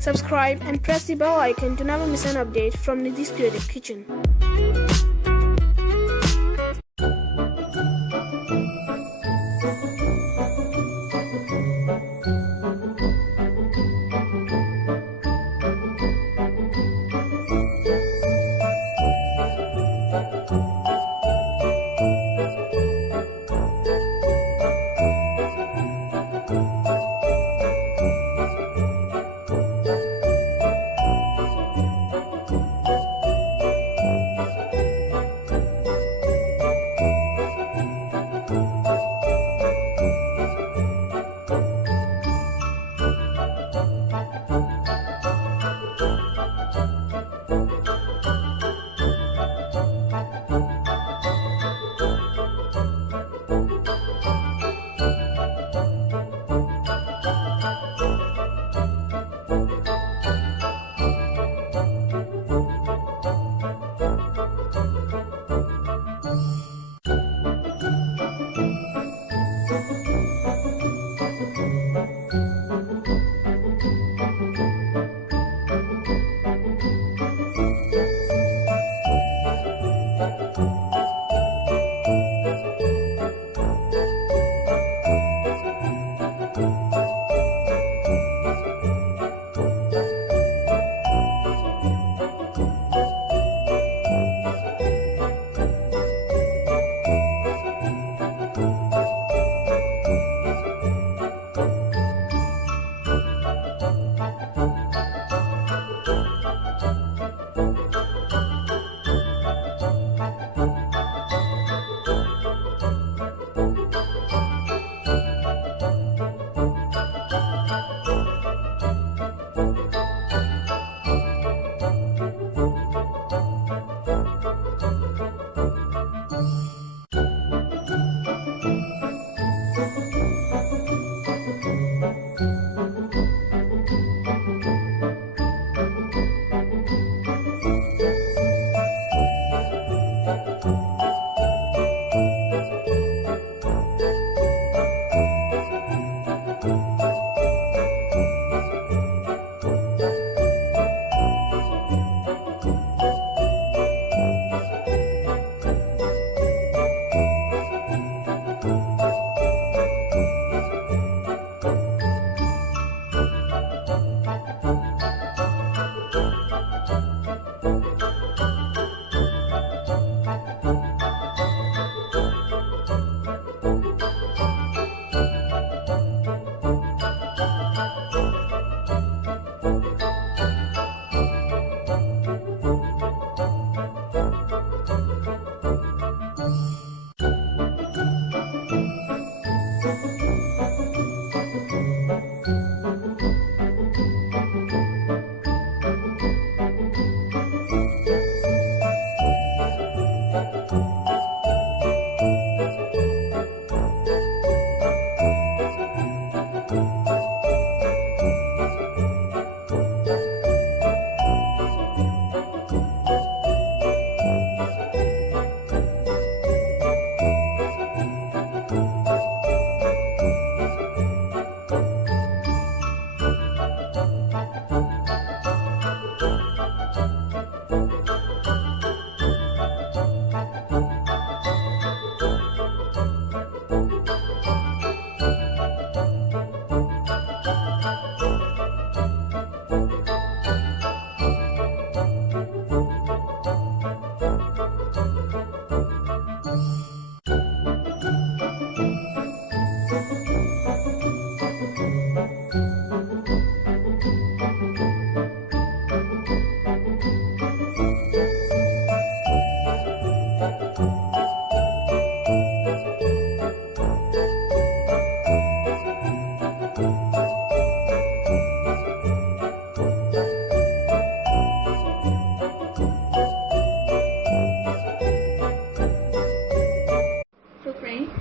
subscribe and press the bell icon to never miss an update from Nidhi's Creative Kitchen.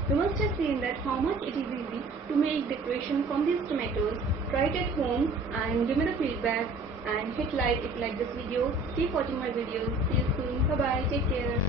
You must have seen that how much it is easy to make decoration from these tomatoes. Try it at home and give me the feedback, and hit like if you like this video. Keep watching my videos. See you soon. Bye bye. Take care.